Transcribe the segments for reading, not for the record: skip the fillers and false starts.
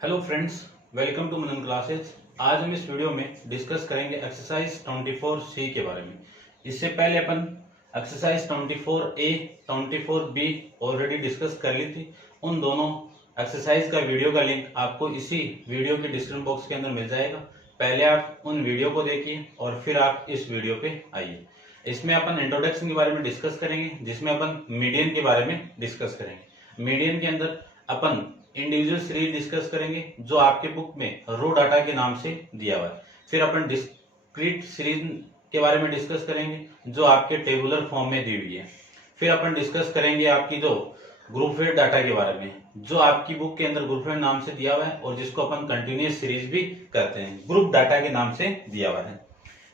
Hello friends, welcome to Manan classes. आज हम इस वीडियो में डिस्कस करेंगे एक्सरसाइज 24C के बारे में। इससे पहले अपन exercise 24A 24B already discuss कर ली थी। उन दोनों एक्सरसाइज का वीडियो का लिंक आपको इसी वीडियो के डिस्क्रिप्शन बॉक्स के अंदर मिल जाएगा। पहले आप उन वीडियो को देखिए और फिर आप इस वीडियो पे आइए। इसमें अपन इंट्रोडक्शन के बारे में डिस्कस करेंगे, जिसमें अपन मीडियन के बारे में डिस्कस करेंगे। मीडियन के अंदर अपन इंडिविजुअल सीरीज डिस्कस करेंगे जो आपके बुक में रो डाटा के नाम से दिया हुआ है। फिर अपन डिस्क्रीट सीरीज के बारे में डिस्कस करेंगे जो आपके टेबुलर फॉर्म में दी हुई है। फिर अपन डिस्कस करेंगे आपकी जो ग्रुपवेट डाटा के बारे में, जो आपकी बुक के अंदर ग्रुपवेट नाम से दिया हुआ है और जिसको अपन कंटिन्यूअस सीरीज भी कहते हैं, ग्रुप डाटा के नाम से दिया हुआ है।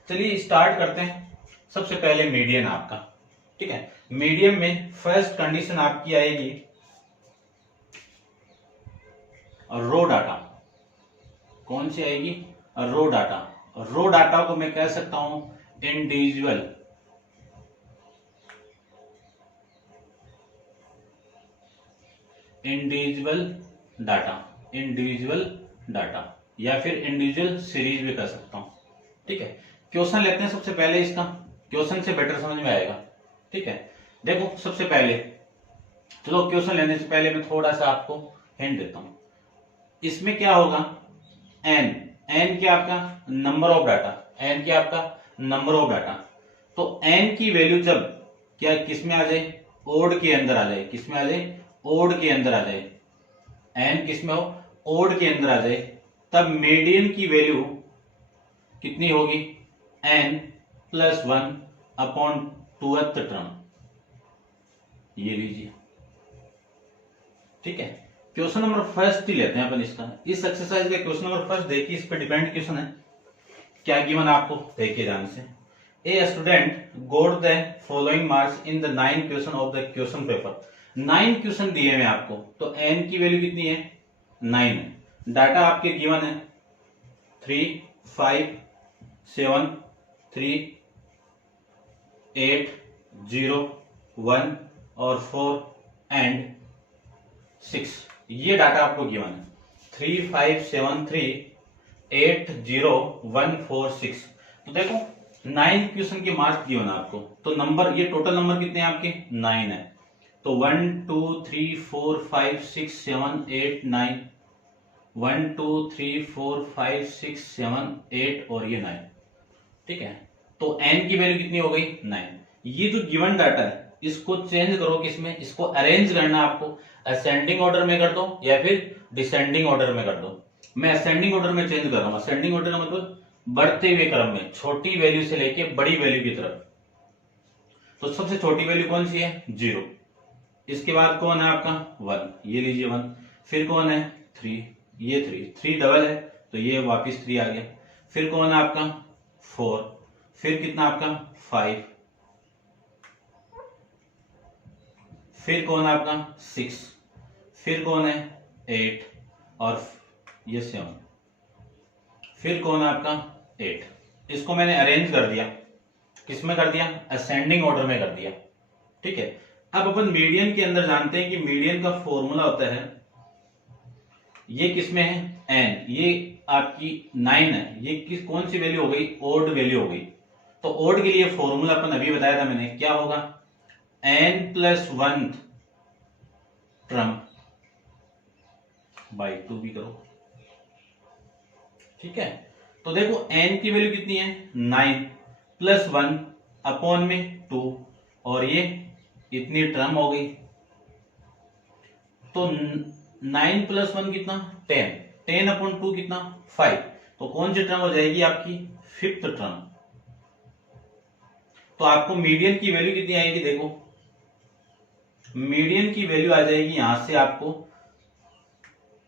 चलिए स्टार्ट करते हैं। सबसे पहले मीडियन आपका, ठीक है। मीडियन में फर्स्ट कंडीशन आपकी आएगी रो डाटा। कौन सी आएगी? रो डाटा। रो डाटा को मैं कह सकता हूं इंडिविजुअल डाटा या फिर इंडिविजुअल सीरीज भी कर सकता हूं, ठीक है। क्वेश्चन लेते हैं सबसे पहले। इसका क्वेश्चन से बेटर समझ में आएगा, ठीक है। देखो सबसे पहले, चलो क्वेश्चन लेने से पहले मैं थोड़ा सा आपको हिंट देता हूं। इसमें क्या होगा? एन क्या आपका नंबर ऑफ डाटा, एन क्या आपका नंबर ऑफ डाटा। तो एन की वैल्यू जब क्या किस में आ जाए? ओड के अंदर आ जाए। किस में आ जाए? ओड के अंदर आ जाए। एन किस में हो? ओड के अंदर आ जाए। तब मीडियन की वैल्यू कितनी होगी? N plus 1 upon 2th term. ये लीजिए, ठीक है। क्वेश्चन नंबर फर्स्ट ही लेते हैं अपन इसका। इस एक्सरसाइज का क्वेश्चन नंबर फर्स्ट देखिए, इस पे डिपेंड क्वेश्चन है। क्या गिवन आपको देखिए ध्यान से। A student goat the following marks in the 9 question of the question paper. 9 question दिए हुए आपको, तो एन की वैल्यू कितनी है? 9 है। डाटा आपके गिवन है 3, 5, 7, 3, 8, 0, 1 और 4 एंड 6। ये डाटा आपको गिवन है 3, 5, 7, 3, 8, 0, 1, 4, 6। तो देखो 9 क्वेश्चन के मार्क्स गिवन है आपको। तो नंबर, ये टोटल नंबर कितने हैं आपके? 9 है। तो 1, 2, 3, 4, 5, 6, 7, 8, 9। 1, 2, 3, 4, 5, 6, 7, 8 और ये 9, ठीक है। तो n की वैल्यू कितनी हो गई? 9। ये जो गिवन डाटा है इसको चेंज करो किसमें? इसको अरेंज करना आपको असेंडिंग ऑर्डर में कर दो या फिर डिसेंडिंग ऑर्डर में कर दो। मैं असेंडिंग ऑर्डर में चेंज कर रहा हूं। असेंडिंग ऑर्डर का मतलब बढ़ते हुए क्रम में, छोटी वैल्यू से लेके बड़ी वैल्यू की तरफ। तो सबसे छोटी वैल्यू कौन सी है? 0। इसके बाद कौन है आपका? 1। ये लीजिए 1। फिर कौन है? 3। ये 3 डबल है तो ये वापिस 3 आ गया। फिर कौन है आपका? 4। फिर कितना आपका? 5। फिर कौन है आपका? 6। फिर कौन है? 8 और ये 7। फिर कौन है आपका? 8। इसको मैंने अरेंज कर दिया। किसमें कर दिया? असेंडिंग ऑर्डर में कर दिया, ठीक है। अब अपन मीडियन के अंदर जानते हैं कि मीडियन का फॉर्मूला होता है, ये किसमें है? एन। ये आपकी 9 है। ये किस कौन सी वैल्यू हो गई? ओड वैल्यू हो गई। तो ओड के लिए फॉर्मूला अपन अभी बताया था मैंने, क्या होगा? n प्लस 1 टर्म बाई 2 भी करो, ठीक है। तो देखो n की वैल्यू कितनी है? 9 प्लस 1 अपॉन में 2 और ये इतनी टर्म हो गई। तो 9 प्लस 1 कितना? 10। 10 अपॉन 2 कितना? 5। तो कौन सी टर्म हो जाएगी आपकी? 5th term. तो आपको मीडियन की वैल्यू कितनी आएगी? देखो मीडियन की वैल्यू आ जाएगी यहां से आपको,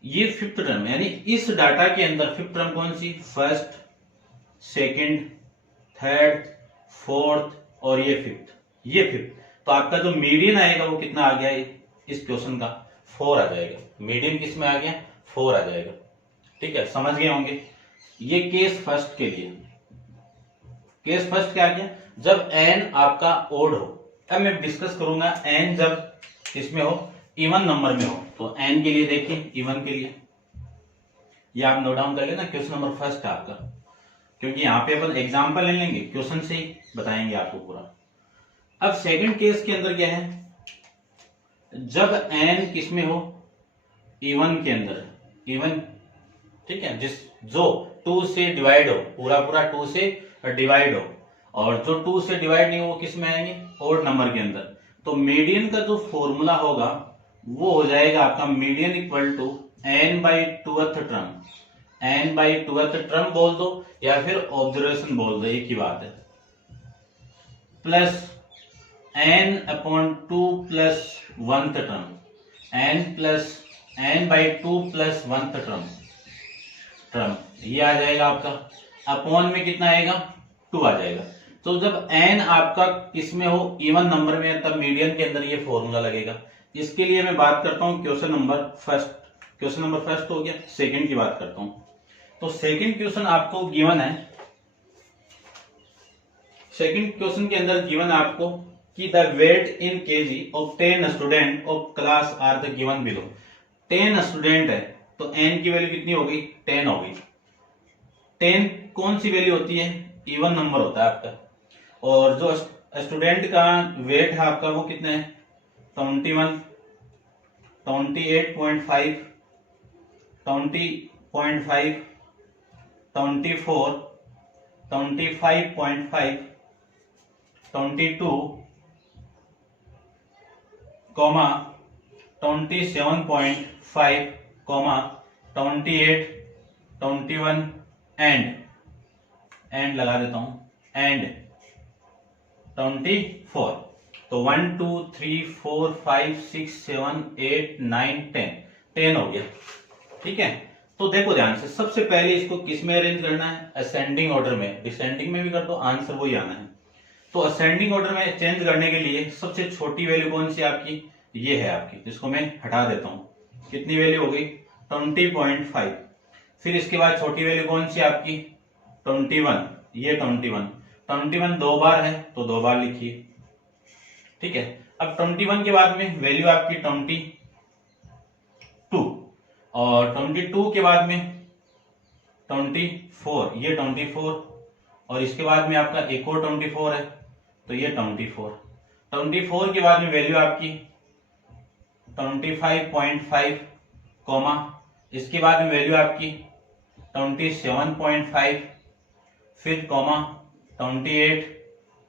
ये 5th टर्म, यानी इस डाटा के अंदर 5th टर्म कौन सी? फर्स्ट, सेकंड, थर्ड, फोर्थ और ये 5th। ये 5th। तो आपका जो मीडियन आएगा वो कितना आ गया? इस क्वेश्चन का 4 आ जाएगा। मीडियन किस में आ गया? 4 आ जाएगा, ठीक है। समझ गए होंगे। ये केस फर्स्ट के लिए। केस फर्स्ट क्या आ गया? जब n आपका ओड हो। अब मैं डिस्कस करूंगा n जब इसमें हो, इवन नंबर में हो। तो n के लिए देखिए, इवन के लिए ये आप नोट डाउन कर लेना, क्वेश्चन नंबर फर्स्ट है आपका, क्योंकि यहाँ पे अपन एग्जाम्पल ले लेंगे, क्वेश्चन से ही बताएंगे आपको पूरा। अब सेकंड केस के अंदर क्या है, जब n किस में हो, इवन के अंदर, इवन, ठीक है, जो 2 से डिवाइड हो, पूरा पूरा 2 से डिवाइड हो, और जो 2 से डिवाइड नहीं हो वो किस में आएंगे, ओड नंबर के अंदर। तो मीडियन का जो फॉर्मूला होगा वो हो जाएगा आपका median equal to n/2th term, n/2th term बोल दो या फिर ऑब्जर्वेशन बोल दो, एक ही बात है, plus n/2 plus 1th term, n/2 plus 1th term, ये आ जाएगा आपका, अपॉन में कितना आएगा, 2 आ जाएगा। तो जब n आपका किसमें हो, इवन नंबर में, तब मीडियन के अंदर ये फॉर्मूला लगेगा। इसके लिए मैं बात करता हूं क्वेश्चन नंबर फर्स्ट हो गया, सेकंड की बात करता हूं। तो सेकंड क्वेश्चन आपको गिवन है, सेकंड क्वेश्चन के अंदर गिवन है आपको कि the weight in KG of 10 student of class are the given below. 10 student है तो n की वैल्यू कितनी होगी, 10 होगी। 10 कौन सी वैल्यू होती है, इवन नंबर होता है आपका, और जो स्टूडेंट का वेट है आपका वो कितना है, 21, 28.5, 20.5, 24, 25.5, 22, 27.5, 28, 21 एंड लगा देता हूं, एंड 24। तो 1 2 3 4 5 6 7 8 9 10 हो गया, ठीक है। तो देखो ध्यान से, सबसे पहले इसको किस में अरेंज करना है, असेंडिंग ऑर्डर में, डिसेंडिंग में भी कर दो, आंसर वही आना है। तो असेंडिंग ऑर्डर में चेंज करने के लिए सबसे छोटी वैल्यू कौन सी आपकी, ये है आपकी, इसको मैं हटा देता हूं, कितनी वैल्यू हो गई, 20.5। फिर इसके बाद छोटी वैल्यू कौन सी आपकी, 21, ये 21 दो बार है तो 2 बार लिखिए, ठीक है। अब 21 के बाद में वैल्यू आपकी 22, और 22 के बाद में 24, ये 24, और इसके बाद में आपका एक और 24 है तो ये 24 के बाद में वैल्यू आपकी 25.5, इसके बाद में वैल्यू आपकी 27.5, फिर 28,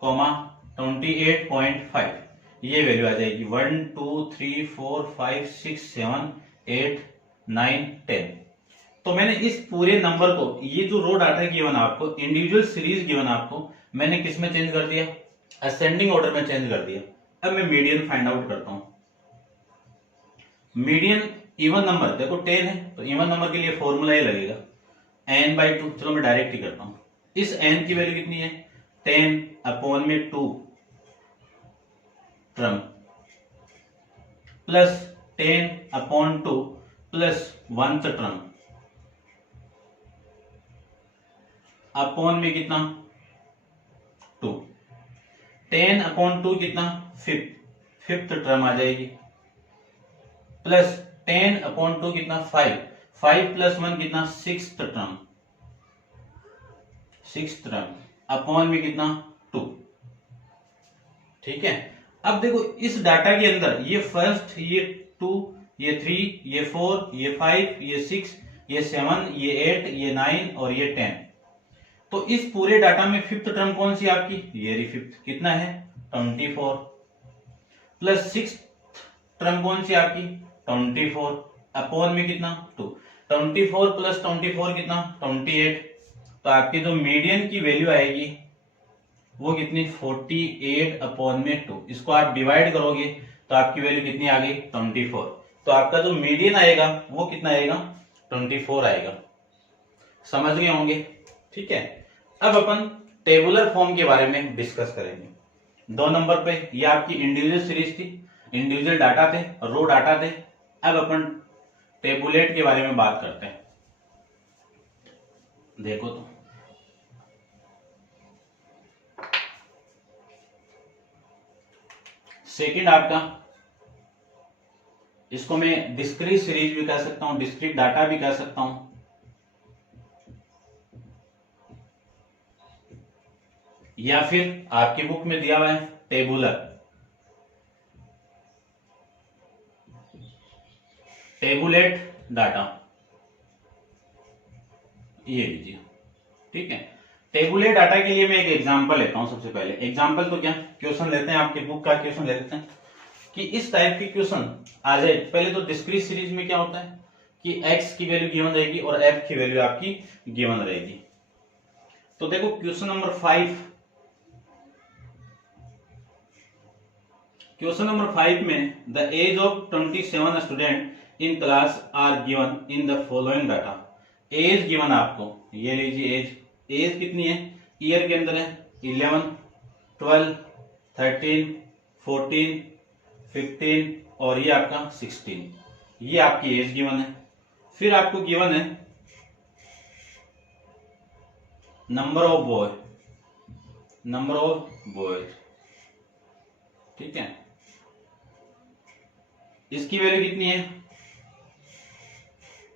28.5, ये वैल्यू आ जाएगी 1 2 3 4 5 6 7 8 9 10। तो मैंने इस पूरे नंबर को, ये जो रो डाटा गिवन आपको, इंडिविजुअल सीरीज गिवन आपको, मैंने किस में चेंज कर दिया, असेंडिंग ऑर्डर में चेंज कर दिया। अब मैं मीडियन फाइंड आउट करता हूं। मीडियन इवन नंबर, देखो 10 है तो इवन नंबर के लिए फॉर्मूला ये लगेगा n/2। चलो मैं डायरेक्ट ही करता हूं, इस n की वैल्यू कितनी है, 10 अपॉन में 2 term, plus 10 upon 2 plus 1th term, upon में कितना 2, 10 अपॉन 2 कितना, फिफ्थ टर्म आ जाएगी, प्लस 10 अपॉन 2 कितना 5 प्लस 1 कितना 6th टर्म, अपॉन में कितना 2, ठीक है। अब देखो इस डाटा के अंदर ये फर्स्ट, ये 2, ये 3, ये 4, ये 5, ये 6, ये 7, ये 8, ये 9 और ये 10। तो इस पूरे डाटा में फिफ्थ टर्म कौन सी आपकी, ये रही फिफ्थ, कितना है 24, प्लस सिक्स्थ टर्म कौन सी आपकी 24, अपॉन में कितना 2, 24 प्लस 24 कितना 28। तो आपकी जो मीडियन की वैल्यू आएगी वो कितनी 48 अपॉन में 2। इसको आप डिवाइड करोगे तो आपकी वैल्यू कितनी आ गई 24। तो आपका जो मीडियन आएगा वो कितना आएगा 24 आएगा। समझ गए होंगे, ठीक है। अब अपन टेबुलर फॉर्म के बारे में डिस्कस करेंगे। 2 नंबर पे ये आपकी इंडिविजुअल सीरीज थी, इंडिविजुअल डाटा थे, रो डाटा थे। अब अपन टेबुलेट के बारे में बात करते हैं। देखो तो सेकंड आपका, इसको मैं डिस्क्रीट सीरीज भी कह सकता हूं, डिस्क्रीट डाटा भी कह सकता हूं, या फिर आपकी बुक में दिया हुआ है टेबुलर, टेबुलेट डाटा, ये लीजिए। ठीक है, टेबुलेट डाटा के लिए मैं एक एग्जांपल लेता हूं। सबसे पहले एग्जांपल तो क्या, क्वेश्चन लेते हैं, आपकी बुक का क्वेश्चन ले लेते हैं कि इस टाइप की क्वेश्चन आ जाए। पहले तो डिस्क्रीट सीरीज में क्या होता है कि x की वैल्यू गिवन रहेगी और f की वैल्यू आपकी गिवन रहेगी। तो देखो क्वेश्चन नंबर 5, क्वेश्चन नंबर 5 में the age of 27 student in class are given in the following data. Age given आपको, ये लीजिए एज, एज कितनी है, ईयर के अंदर है 11, 12, 13, 14, 15 और ये आपका 16, ये आपकी एज गिवन है। फिर आपको गिवन है number of boy, number of boys. ठीक है, इसकी वैल्यू कितनी है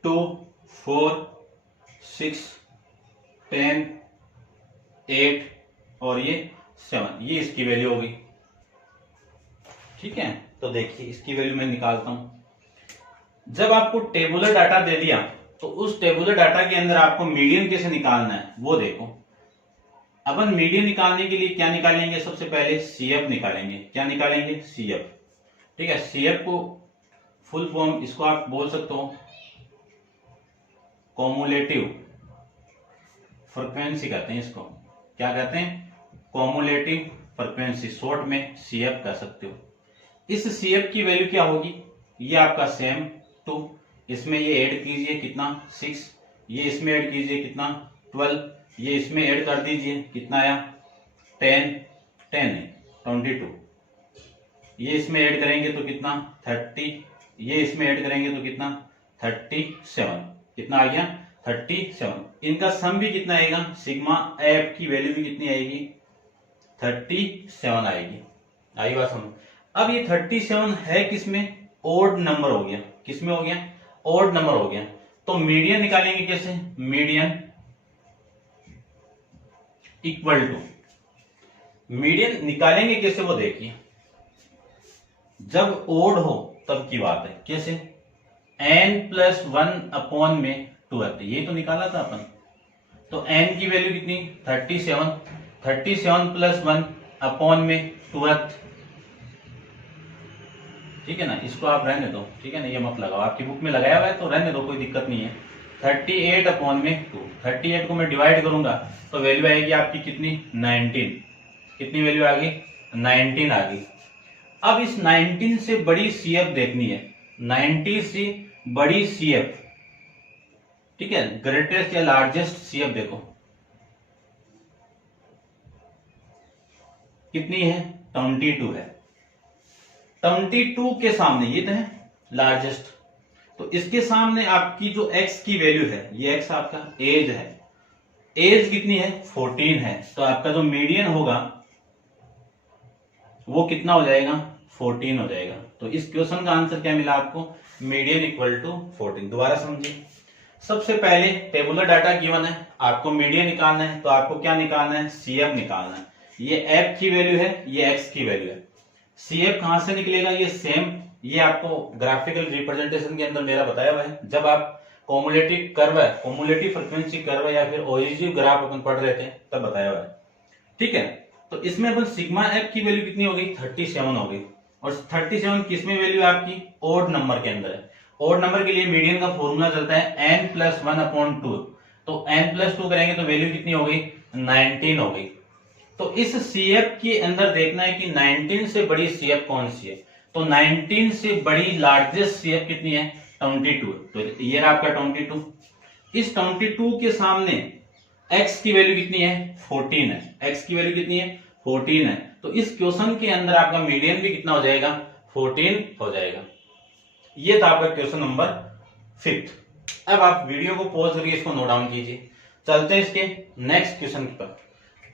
2, 4, 6, 10, 8 और ये 7, ये इसकी वैल्यू होगी। ठीक है, तो देखिए इसकी वैल्यू मैं निकालता हूं। जब आपको टेबुलर डाटा दे दिया तो उस टेबुलर डाटा के अंदर आपको मीडियन कैसे निकालना है वो देखो। अपन मीडियन निकालने के लिए क्या निकालेंगे, सबसे पहले सीएफ निकालेंगे। क्या निकालेंगे, सीएफ। ठीक है, सीएफ को फुल फॉर्म इसको आप बोल सकते हो कॉमुलेटिव फ्रीक्वेंसी कहते हैं इसको। क्या कहते हैं, कॉमुलेटिव फ्रीक्वेंसी, शॉर्ट में सीएफ कह सकते हो। इस सीएफ की वैल्यू क्या होगी, ये आपका सेम 2, इसमें ये ऐड कीजिए कितना 6, ये इसमें ऐड कीजिए कितना 12, ये इसमें ऐड कर दीजिए कितना आया 10, 10 है 22, ये इसमें ऐड करेंगे तो कितना 30, ये इसमें ऐड करेंगे तो कितना 37, कितना आ गया 37। इनका सम भी कितना आएगा, सिग्मा एफ की वैल्यू भी कितनी आएगी 37 आएगी। आई बात समझ। अब ये 37 है किसमें, ओड नंबर हो गया, किसमें हो गया, ओड नंबर हो गया। तो मीडियन निकालेंगे कैसे, मीडियन इक्वल टू, मीडियन निकालेंगे कैसे वो देखिए, जब ओड हो तब की बात है। कैसे, n+1 अपॉन में 2 ये तो निकाला था अपन। तो n की वैल्यू कितनी 37, 37+1 अपॉन में 2। ठीक है ना, इसको आप रहने दो। ठीक है ना, ये मत लगाओ, आपकी बुक में लगाया हुआ है तो रहने दो, कोई दिक्कत नहीं है। 38 अपॉन में 2, 38 को मैं डिवाइड करूंगा तो वैल्यू आएगी आपकी कितनी 19, कितनी वैल्यू आ गई 19 आ गई। अब इस 19 से बड़ी सीएफ देखनी है, 90 से बड़ी सीएफ। ठीक है, ग्रेटेस्ट या लार्जेस्ट सीएफ देखो कितनी है 22 है। 22 के सामने ये तो है लार्जेस्ट, तो इसके सामने आपकी जो x की वैल्यू है, ये x आपका एज है, एज कितनी है 14 है। तो आपका जो मीडियन होगा वो कितना हो जाएगा 14 हो जाएगा। तो इस क्वेश्चन का आंसर क्या मिला आपको, मीडियन इक्वल टू 14। दोबारा समझिए, सबसे पहले टेबुलर डाटा गिवन है, आपको मीडियन निकालना है, तो आपको क्या निकालना है सीएफ निकालना है। ये एफ की वैल्यू है, ये एक्स की वैल्यू है। सीएफ कहां से निकलेगा, ये सेम, ये आपको ग्राफिकल रिप्रेजेंटेशन के अंदर मेरा बताया हुआ है। जब आप कॉमुलेटिव कर्व है, कॉमुलेटिव फ्रीक्वेंसी कर्व या फिर ओरिजिन ग्राफ अपन पढ़ रहे थे तब बताया हुआ है। ठीक है, तो इसमें अपन सिग्मा एफ की वैल्यू कितनी हो गई 37 हो गई। और 37 किसमें वैल्यू आपकी ओड नंबर के अंदर है। ओड नंबर के लिए मीडियन का फॉर्मूला चलता है n+1/2। तो n+2 करेंगे तो वैल्यू कितनी हो गई 19 हो गई। तो इस सीएफ के अंदर देखना है कि 19 से बड़ी सीएफ कौन सी है। तो 19 से बड़ी लार्जेस्ट सीएफ कितनी है 22। तो ये रहा आपका 22। इस 22 के सामने x की वैल्यू कितनी है 14 है। x की वैल्यू कितनी है 14 है। तो इस क्वेश्चन के अंदर आपका मीडियन भी कितना हो जाएगा 14 हो जाएगा। ये था आपका क्वेश्चन नंबर 5। अब आप वीडियो को पॉज करके इसको नोट डाउन कीजिए। चलते हैं इसके नेक्स्ट क्वेश्चन पर,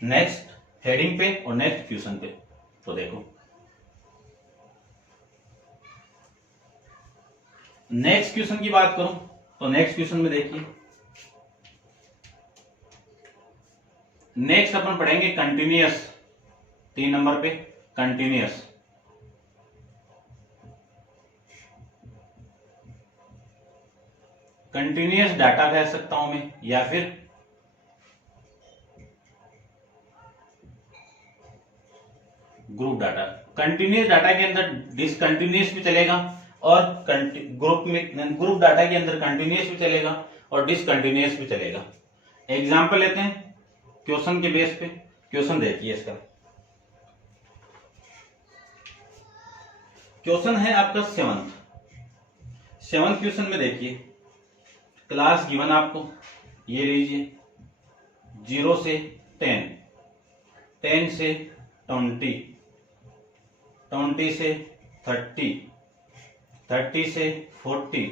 नेक्स्ट हेडिंग पे और नेक्स्ट क्वेश्चन पे। तो देखो नेक्स्ट क्वेश्चन की बात करूं तो नेक्स्ट क्वेश्चन में देखिए नेक्स्ट अपन पढ़ेंगे कंटिन्यूअस, 3 नंबर पे कंटिन्यूअस। कंटिन्यूअस डाटा कह सकता हूं मैं, या फिर ग्रुप डाटा। कंटिन्यूअस डाटा के अंदर डिसकंटिन्यूअस भी चलेगा, और ग्रुप डाटा के अंदर कंटिन्यूअस भी चलेगा और डिसकंटिन्यूअस भी चलेगा। एग्जांपल लेते हैं क्वेश्चन के बेस पे। क्वेश्चन देखिए इसका, क्वेश्चन है आपका 7th क्वेश्चन में देखिए, क्लास गिवन आपको, ये लीजिए 0 से 10, 10 से 20, 20 से 30, 30 से 40,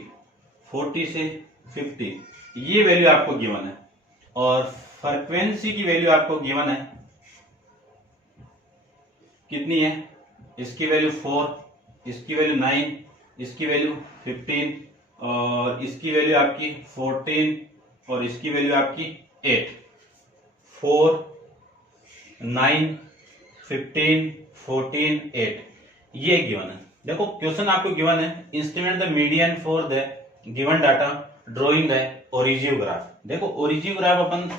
40 से 50, ये वैल्यू आपको गिवन है। और फ्रीक्वेंसी की वैल्यू आपको गिवन है, कितनी है, इसकी वैल्यू 4, इसकी वैल्यू 9, इसकी वैल्यू 15, और इसकी वैल्यू आपकी 14, और इसकी वैल्यू आपकी 8। 4, 9, 15, 14, 8, ये गिवन है। देखो क्वेश्चन आपको गिवन है, estimate the median for the given data drawing the origin graph. देखो ओरिजिन ग्राफ अपन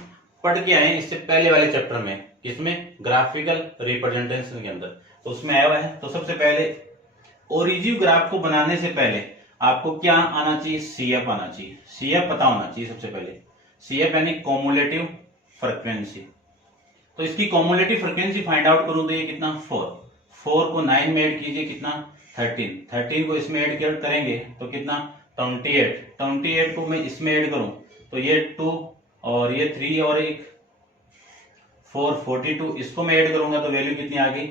पढ़ के आए इससे पहले वाले चैप्टर में, इसमें ग्राफिकल रिप्रेजेंटेशन के अंदर, तो उसमें आया हुआ है। तो सबसे पहले ओरिजिन ग्राफ को बनाने से पहले आपको क्या आना चाहिए, सीएफ आना चाहिए। सीएफ पता होना चाहिए सबसे पहले। सीएफ यानी कॉमुलेटिव फ्रीक्वेंसी। तो इसकी कॉमुलेटिव फ्रीक्वेंसी फाइंड आउट करूं तो ये कितना, 4 को 9 में ऐड कीजिए, कितना 13, 13 को इसमें ऐड करेंगे तो कितना 28, 28 को मैं इसमें ऐड करूं तो ये 2, और ये 3 और 1 4, 42, इसको मैं ऐड करूंगा तो वैल्यू कितनी आ गई,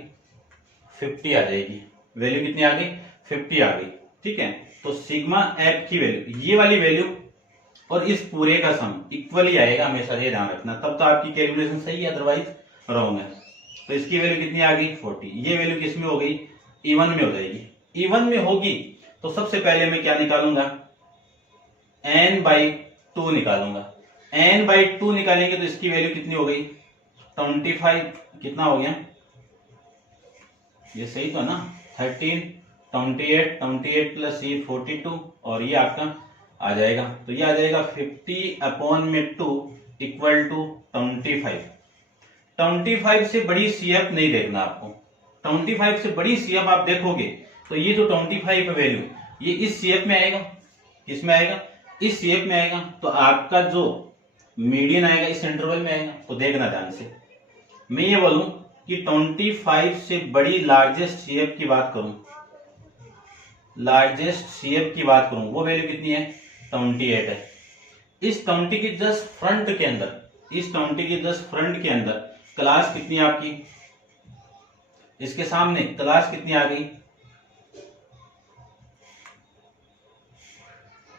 50 आ जाएगी। वैल्यू कितनी आ गई, 50 आ गई। ठीक है, तो सिग्मा एफ की वैल्यू, ये वाली वैल्यू और इस पूरे का सम इक्वली आएगा हमेशा, ये ध्यान रखना, तब तो आपकी कैलकुलेशन सही है, अदरवाइज रॉन्ग है। तो इसकी वैल्यू कितनी आ गई, 40। ये वैल्यू किस में हो गई, इवन में हो जाएगी। इवन में होगी तो सबसे पहले मैं क्या निकालूंगा, n/2 निकालूंगा। n/2 निकालेंगे तो इसकी वैल्यू कितनी हो गई, 25, कितना हो गया, ये सही तो है ना, 13, 28, 28 प्लस ये 42, और ये आपका आ जाएगा, तो ये आ जाएगा 50/2 इक्वल टू 25। 25 से बड़ी सीएफ नहीं देखना आपको। 25 से बड़ी सीएफ आप देखोगे तो ये जो 25 वैल्यू, ये इस सीएफ में आएगा, किसमें आएगा, इस सीएफ में आएगा। तो आपका जो मीडियन आएगा इस इंटरवल में आएगा। तो देखना ध्यान से, मैं ये बोलूं कि 25 से बड़ी लार्जेस्ट सीएफ की बात करूं, लार्जेस्ट सीएफ की बात करूं, वो वैल्यू कितनी है, 28 है। इस 20 की जस्ट फ्रंट के अंदर, इस 20 की जस्ट फ्रंट के अंदर क्लास कितनी आपकी, इसके सामने क्लास कितनी आ गई,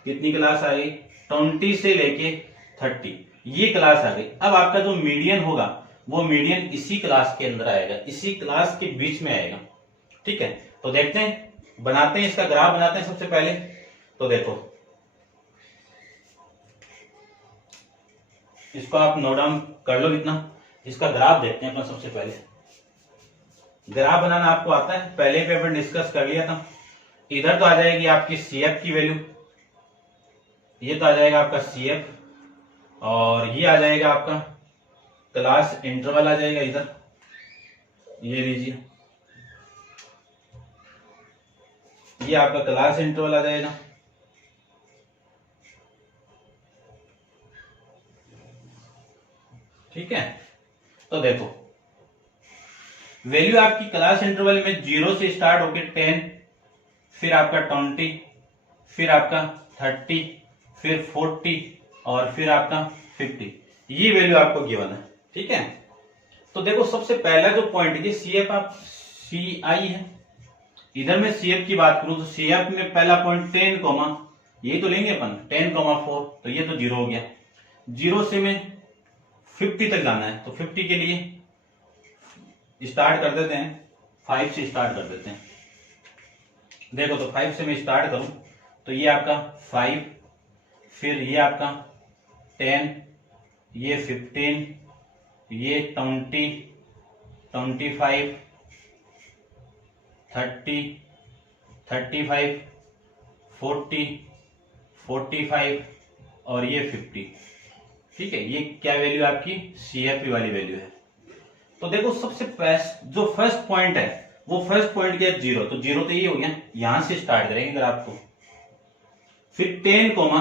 कितनी क्लास आ गई, 20 से लेके 30, ये क्लास आ गई। अब आपका जो मीडियन होगा वो मीडियन इसी क्लास के अंदर आएगा, इसी क्लास के बीच में आएगा। ठीक है, तो देखते हैं, बनाते हैं, इसका ग्राफ बनाते हैं सबसे पहले। तो देखो इसको आप नोट डाउन कर लो कितना, इसका ग्राफ देखते हैं अपन सबसे पहले। ग्राफ बनाना आपको आता है, पहले पे अपन डिस्कस कर लिया था। इधर तो आ जाएगी आपकी सीएफ की वैल्यू, ये तो आ जाएगा आपका सीएफ, और ये आ जाएगा आपका क्लास इंटरवल आ जाएगा इधर, ये लीजिए, ये आपका क्लास इंटरवल आ जाएगा। ठीक है, तो देखो वैल्यू आपकी क्लास इंटरवल में 0 से स्टार्ट होकर 10, फिर आपका 20, फिर आपका 30, फिर 40, और फिर आपका 50, ये वैल्यू आपको गिवन है। ठीक है, तो देखो सबसे पहला जो पॉइंट, ये सीएफ आप सीआई है, इधर में सीएफ की बात करूं तो सीएफ में पहला पॉइंट 10, ये तो लेंगे अपन 10,4, तो ये तो 0 हो गया। 0 से में 50 तक जाना है, तो 50 के लिए स्टार्ट कर देते हैं, 5 से स्टार्ट कर देते हैं। देखो तो 5 से मैं स्टार्ट करूं तो ये आपका 5, फिर ये आपका 10, ये 15, ये 20, 25, 30, 35, 40, 45 और ये 50। ठीक है, ये क्या वैल्यू आपकी CFP वाली वैल्यू है। तो देखो सबसे जो फर्स्ट पॉइंट है वो फर्स्ट पॉइंट क्या है 0, तो 0 तो ये हो गया, यहां से स्टार्ट करेंगे ग्राफ को। फिर 10 कोमा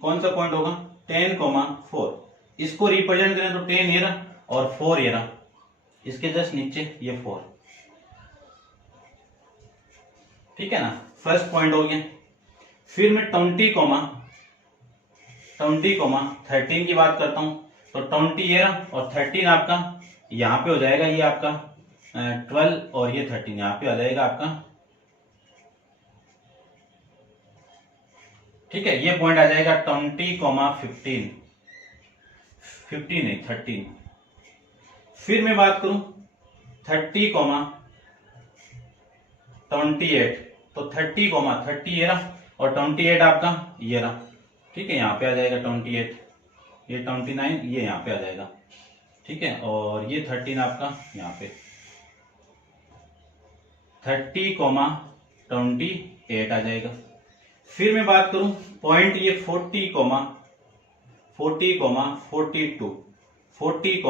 कौन सा पॉइंट होगा 10,4, इसको रिप्रेजेंट करें तो 10 ये रहा और 4 ये रहा, इसके जस्ट नीचे ये 4। ठीक है ना, फर्स्ट पॉइंट हो गया। फिर मैं 20 कोमा 13 की बात करता हूं, तो 20 ये रहा और 13 आपका यहां पे हो जाएगा, ये आपका 12 और ये 13 यहां पे आ जाएगा आपका। ठीक है, ये पॉइंट आ जाएगा 20, 15, 15 नहीं 13। फिर मैं बात करूं 30, 28, तो 30, 30 ये रहा और 28 आपका ये रहा। ठीक है, यहाँ पे आ जाएगा 28, ये 29 ये यहाँ पे आ जाएगा। ठीक है, और ये 13 आपका यहाँ पे 30, 28 आ जाएगा। फिर मैं बात करूं पॉइंट ये 40, 42, 40,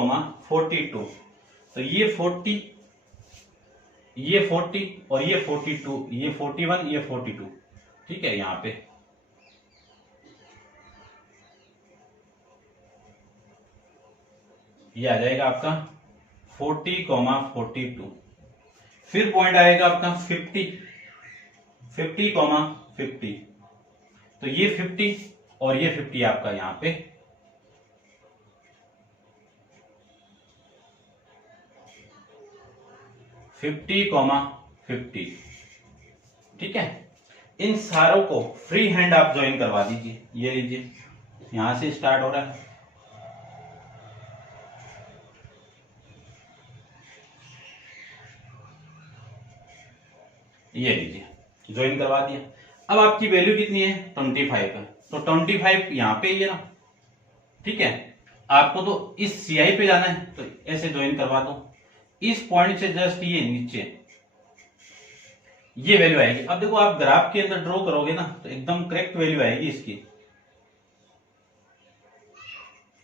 42, तो ये 40, ये 40 और ये 42, ये 41, ये 42। ठीक है, यहाँ पे ये आ जाएगा आपका 40, 42। फिर पॉइंट आएगा आपका 50, 50, 50, तो ये 50 और ये 50 आपका यहां पे 50, 50। ठीक है, इन सारों को फ्री हैंड आप ज्वाइन करवा दीजिए। ये लीजिए, यहां से स्टार्ट हो रहा है, ये लीजिए ज्वाइन करवा दिया। अब आपकी वैल्यू कितनी है 25 है, तो 25 यहां पे ये ना। ठीक है, आपको तो इस CI पे जाना है तो ऐसे ज्वाइन करवा दो, इस पॉइंट से जस्ट ये नीचे ये वैल्यू आएगी। अब देखो आप ग्राफ के अंदर ड्रॉ करोगे ना तो एकदम करेक्ट वैल्यू आएगी इसकी,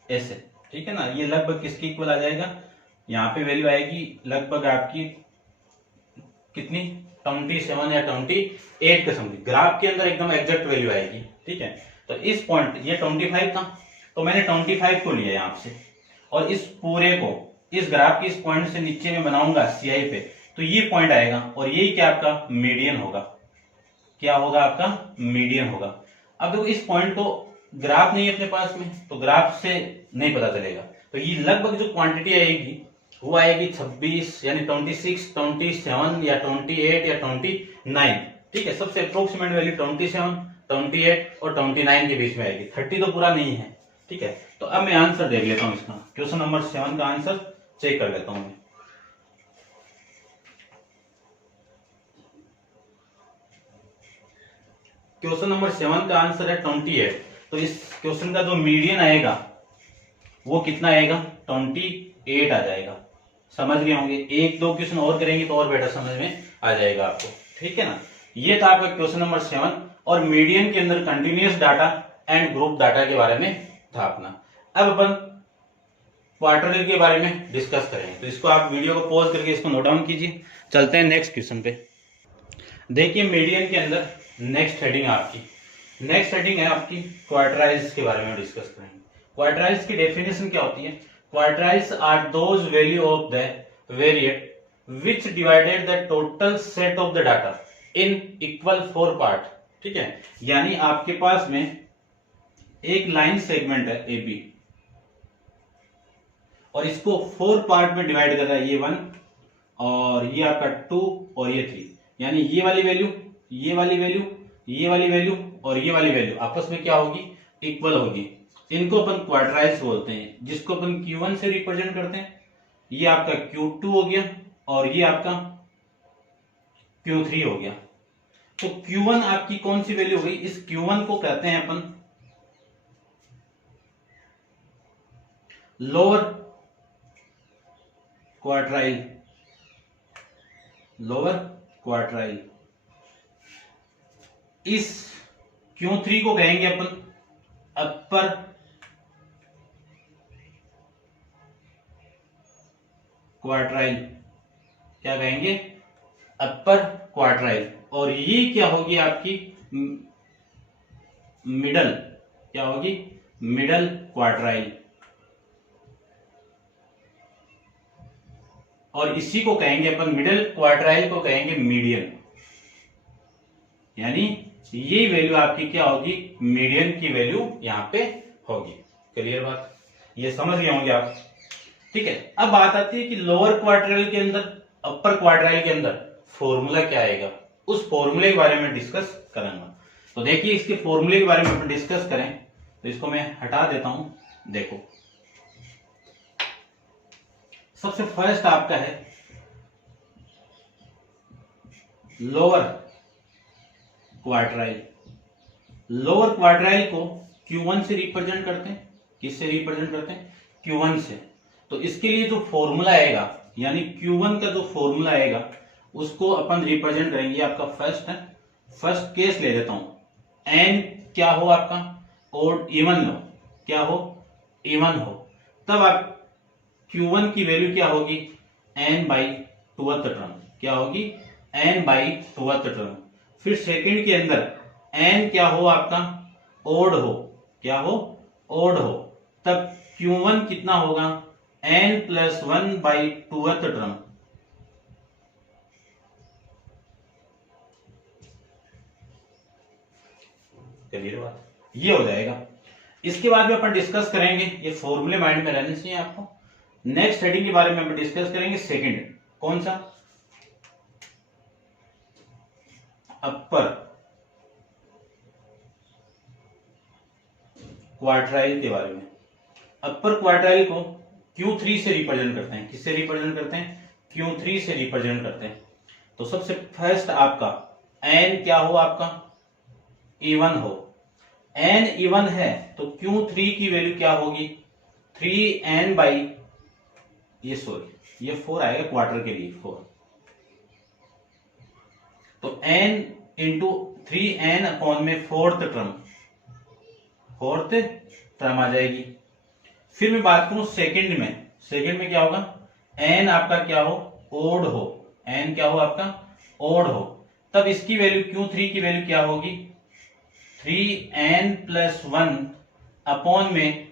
ऐसे। ठीक है ना, ये लगभग किसके इक्वल आ जाएगा, यहाँ पे वैल्यू आएगी लगभग आपकी कितनी 27 या 28 के समथिंग, ग्राफ के अंदर एकदम एग्जैक्ट वैल्यू आएगी। ठीक है, तो इस पॉइंट ये 25 था तो मैंने 25 को लिया यहाँ से, और इस पूरे को इस ग्राफ के इस पॉइंट से नीचे में बनाऊंगा CI पे, तो ये पॉइंट आएगा और यही क्या आपका मीडियन होगा। क्या होगा आपका मीडियन होगा। अब देखो इस पॉइंट को ग्राफ नहीं है अपने पास में तो ग्राफ से नहीं पता चलेगा, तो ये लगभग जो क्वांटिटी आएगी वो आएगी 26 यानी 26, 27 या 28 या 29। ठीक है, सबसे अप्रोक्सीमेट वैल्यू 27, 28 और 29 के बीच में आएगी, 30 तो पूरा नहीं है। ठीक है, तो अब मैं आंसर देख लेता हूं इसका, क्वेश्चन नंबर 7 का आंसर चेक कर लेता हूं मैं। क्वेश्चन नंबर 7 का आंसर है 28, तो इस क्वेश्चन का जो मीडियन आएगा वो कितना आएगा 28 आ जाएगा। समझ गए होंगे, एक दो क्वेश्चन और करेंगे तो और बेटर समझ में आ जाएगा आपको। ठीक है ना, ये था आपका क्वेश्चन नंबर 7 और मीडियन के अंदर continuous data and group data के बारे में था अपना। अब अपन क्वार्टरली के बारे में डिस्कस करेंगे, तो इसको आप वीडियो को पॉज करके इसको नोट डाउन कीजिए। चलते हैं नेक्स्ट क्वेश्चन पे। देखिए मीडियन के अंदर नेक्स्ट हेडिंग है आपकी क्वार्टराइल्स के बारे में डिस्कस करेंगे। क्वार्टराइल्स की डेफिनेशन क्या होती है, quartiles are those value of the variate which divided the total set of the data in equal 4 part. ठीक है, यानी आपके पास में एक लाइन सेगमेंट है AB और इसको 4 पार्ट में डिवाइड कर रहा है, ये 1 और ये आपका 2 और ये 3, यानी ये वाली वैल्यू, ये वाली वैल्यू, ये वाली वैल्यू और ये वाली वैल्यू आपस में क्या होगी इक्वल होगी। इनको अपन क्वार्टराइल्स बोलते हैं, जिसको अपन Q1 से रिप्रेजेंट करते हैं। ये आपका Q2 हो गया और ये आपका Q3 हो गया। तो Q1 आपकी कौन सी वैल्यू हो गई, इस Q1 को कहते हैं अपन लोअर क्वार्टाइल, लोअर क्वार्टाइल। इस Q3 को कहेंगे अपन अपर क्वार्टाइल। क्या कहेंगे? अपर क्वार्टाइल। और ये क्या होगी आपकी मिडल, क्या होगी? Middle quartile. और इसी को कहेंगे अपन, मिडल क्वार्टाइल को कहेंगे मीडियन। यानी ये वैल्यू आपकी क्या होगी? मीडियन की वैल्यू यहां पे होगी। क्लियर बात? ये समझ गए होंगे आप। ठीक है, अब बात आती है कि लोअर क्वार्टाइल के अंदर, अपर क्वार्टाइल के अंदर फॉर्मूला क्या आएगा, उस फॉर्मूले के बारे में डिस्कस करेंगे। तो देखिए, इसके फॉर्मूले के बारे में अपन डिस्कस करें तो इसको मैं हटा देता हूं। देखो, सबसे फर्स्ट आपका है लोअर क्वार्टाइल। लोअर क्वार्टाइल को Q1 से रिप्रेजेंट करते हैं। किससे रिप्रेजेंट करते हैं? Q1 से। तो इसके लिए जो फॉर्मूला आएगा, यानी Q1 का जो फॉर्मूला आएगा उसको अपन रिप्रेजेंट करेंगे। आपका फर्स्ट है, फर्स्ट केस ले लेता हूं। n क्या हो आपका? और इवन हो, क्या हो? इवन हो। तब आप Q1 की वैल्यू क्या होगी? n/2th term. क्या होगी? n/2th term. फिर सेकंड के अंदर n क्या हो आपका? ओड हो। क्या हो? ओड हो। तब Q1 कितना होगा? n+1/2th term. क्लियर बात? ये हो जाएगा। इसके बाद में अपन डिस्कस करेंगे, ये फॉर्मूले माइंड में रहने चाहिए आपको। नेक्स्ट हेडिंग के बारे में अपन डिस्कस करेंगे। सेकंड कौन सा? अपर क्वार्टाइल के बारे में। अपर क्वार्टाइल को Q3 से रिप्रेजेंट करते हैं। किससे रिप्रेजेंट करते हैं? Q3 से रिप्रेजेंट करते हैं। तो सबसे फर्स्ट आपका n क्या हो? आपका इवन हो। n इवन है तो Q3 की वैल्यू क्या होगी? 3n बाई, ये सॉरी, ये 4 आएगा क्वार्टर के लिए, 4। तो n इंटू 3n अपॉन में फोर्थ टर्म आ जाएगी। फिर मैं बात करूं सेकंड में। सेकंड में क्या होगा? n आपका क्या हो? ओड हो। n क्या हो आपका? ओड हो। तब इसकी वैल्यू Q3 की वैल्यू क्या होगी? 3n+1 अपॉन में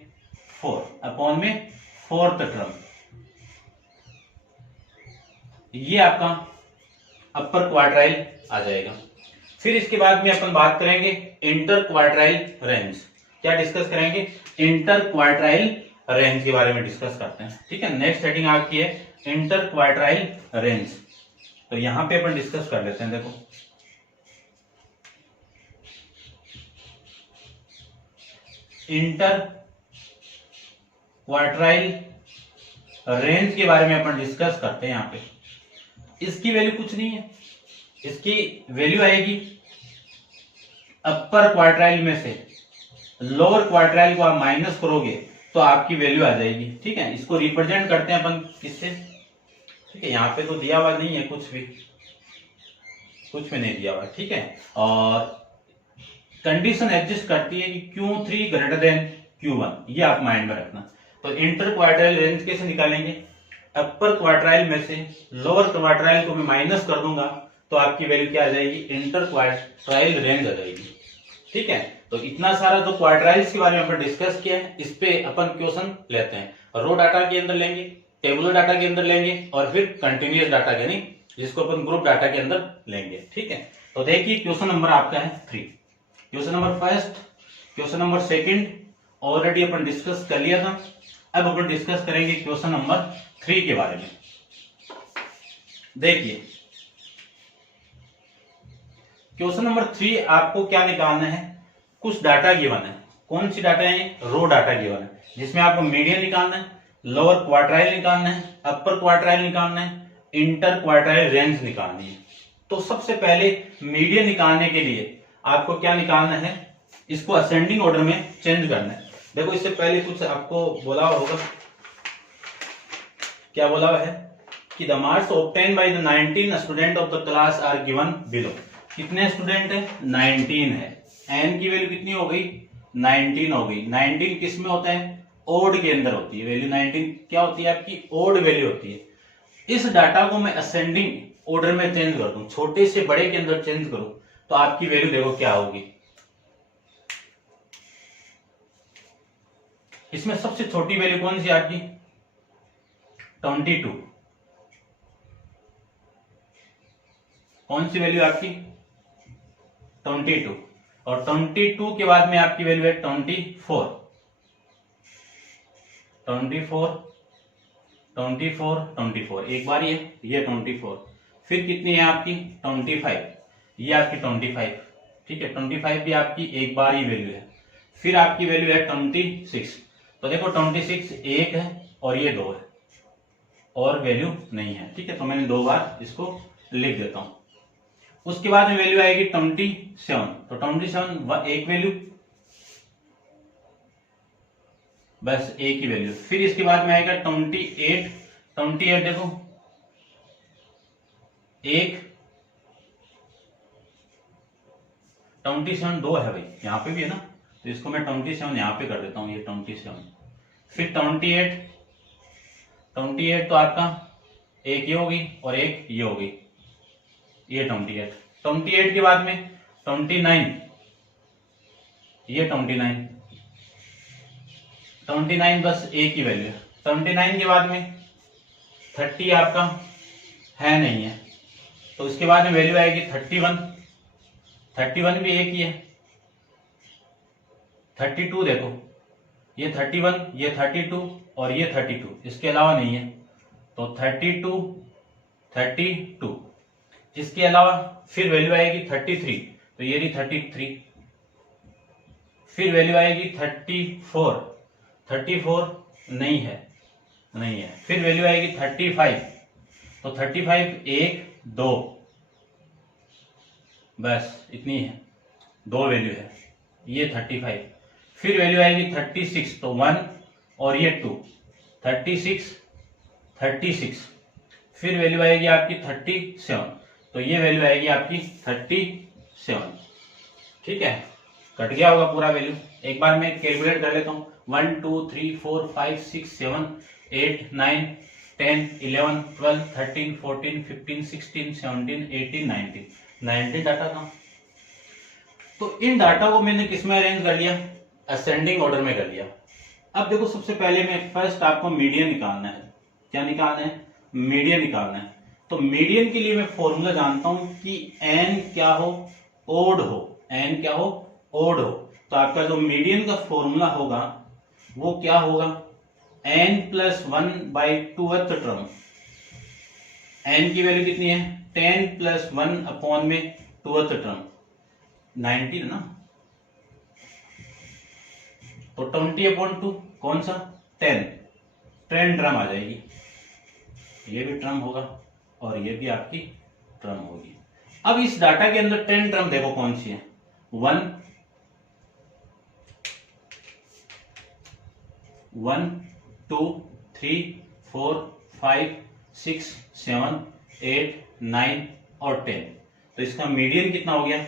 4, अपॉन में फोर्थ टर्म। ये आपका अपर क्वार्टाइल आ जाएगा। फिर इसके बाद में अपन बात करेंगे इंटर क्वार्टाइल रेंज। क्या डिस्कस करेंगे? इंटर क्वार्टाइल रेंज के बारे में डिस्कस करते हैं। ठीक है, नेक्स्ट हेडिंग आपकी है इंटर क्वार्टाइल रेंज। तो यहां पे अपन डिस्कस कर लेते हैं। देखो, इंटर क्वार्टाइल रेंज के बारे में अपन डिस्कस करते हैं। यहां पे इसकी वैल्यू कुछ नहीं है, इसकी वैल्यू आएगी अपर क्वार्टाइल में से लोअर क्वार्टाइल को आप माइनस करोगे तो आपकी वैल्यू आ जाएगी। ठीक है, इसको रिप्रेजेंट करते हैं अपन किससे? ठीक है, यहाँ पे तो दिया हुआ नहीं है, कुछ भी नहीं दिया हुआ। ठीक है, और कंडीशन एग्जिस्ट करती है कि Q3 ग्रेटर देन Q1, ये आप माइंड में रखना। तो इंटर क्वार्टाइल रेंज कैसे निकालेंगे? अपर क्वार्टाइल में से लोअर क्वार्टाइल को मैं माइनस कर दूंगा तो आपकी वैल्यू क्या आ जाएगी? इंटर क्वार्टाइल रेंज आ जाएगी। ठीक है, तो इतना सारा जो क्वार्टाइल्स के बारे में अपन डिस्कस किया है, इस पे अपन क्वेश्चन लेते हैं। रो डाटा के अंदर लेंगे, टेबुलर डाटा के अंदर लेंगे, और फिर कंटिन्यूअस डाटा यानी जिसको अपन ग्रुप डाटा के अंदर लेंगे। ठीक है, तो देखिए क्वेश्चन नंबर आपका है 3, question number first, question number second already अपन डिस्कस कर लिया था। अब अपन डिस्कस करेंगे क्वेश्चन नंबर 3 के बारे में। देखिए, क्वेश्चन नंबर 3 आपको क्या निकालना है? कुछ डाटा गिवन है। कौन सी डाटा है? रो डाटा गिवन है, जिसमें आपको मीडियन निकालना है, लोअर क्वार्टाइल निकालना है, अपर क्वार्टाइल निकालना है, इंटर क्वार्टाइल रेंज निकालनी है। तो सबसे पहले मीडियन निकालने के लिए आपको क्या निकालना है? इसको असेंडिंग ऑर्डर में चेंज करना है। देखो, इससे पहले कुछ आपको बोला होगा, क्या बोला हुआ है? कि the marks obtain by the 19 student of the class are given below. कितने स्टूडेंट है? 19 है। एन की वैल्यू कितनी हो गई? 19 हो गई। 19 किस में होता है? ओड के अंदर होती है वैल्यू। 19 क्या होती है आपकी? ओड वैल्यू होती है। इस डाटा को मैं असेंडिंग ऑर्डर में चेंज कर दूं, छोटे से बड़े के अंदर चेंज करूं, तो आपकी वैल्यू देखो क्या होगी। इसमें सबसे छोटी वैल्यू कौन सी आपकी? 22। कौन सी वैल्यू आपकी? 22। और 22 के बाद में आपकी वैल्यू है 24। 24 24 24 एक बार ये 24। फिर कितनी है आपकी? 25। ये आपकी 25। ठीक है, 25 भी आपकी एक बार ही वैल्यू है। फिर आपकी वैल्यू है 26। तो देखो 26 एक है और ये 2 है और वैल्यू नहीं है। ठीक है, तो मैंने 2 बार इसको लिख देता हूं। उसके बाद में वैल्यू आएगी 27। तो 27 एक वैल्यू, बस एक ही वैल्यू। फिर इसके बाद में आएगा 28। 28 देखो एक, 27 2 है भाई, यहां पे भी है ना, तो इसको मैं 27 यहां पे कर देता हूं, ये 27। फिर 28 तो आपका एक ये होगी और एक ये होगी, ये 28। 28 के बाद में 29, ये 29 बस एक ही वैल्यू है। 29 के बाद में 30 आपका है नहीं है, तो इसके बाद में वैल्यू आएगी 31। 31 भी एक ही है। 32 देखो, ये 31, ये 32 और ये 32, इसके अलावा नहीं है, तो 32 इसके अलावा। फिर वैल्यू आएगी 33, तो ये रही 33। फिर वैल्यू आएगी 34 नहीं है। फिर वैल्यू आएगी 35, तो 35 1 2, बस इतनी है, 2 वैल्यू है, ये 35। फिर वैल्यू आएगी 36, तो 1 और ये 2, 36। फिर वैल्यू आएगी आपकी 37, तो ये वैल्यू आएगी आपकी 37। ठीक है, कट गया होगा पूरा वैल्यू। एक बार मैं कैलकुलेट कर लेता हूं। 1 2 3 4 5 6 7 8 9 10 11 12 13 14 15 16 17 18 19 डाटा था। तो इन डाटा को मैंने किस में अरेंज कर लिया? असेंडिंग ऑर्डर में कर लिया। अब देखो, सबसे पहले मैं फर्स्ट आपको मीडियन निकालना है। क्या निकालना है? मीडियन निकालना है। तो मीडियन के लिए मैं फॉर्मूला जानता हूं कि एन क्या हो? ओड हो। एन क्या हो? ओड हो। तो आपका जो मीडियन का फॉर्मूला होगा वो क्या होगा? n + 1/2th term. n की वैल्यू कितनी है? 10 + 1/2th टर्म 19 है ना, तो 20/2 कौन सा? 10 टर्म आ जाएगी। ये भी टर्म होगा और ये भी आपकी टर्म होगी। अब इस डाटा के अंदर 10 टर्म देखो कौन सी है? 1 2 3 4 5 6 7 8 9 और 10। तो इसका मीडियन कितना हो गया?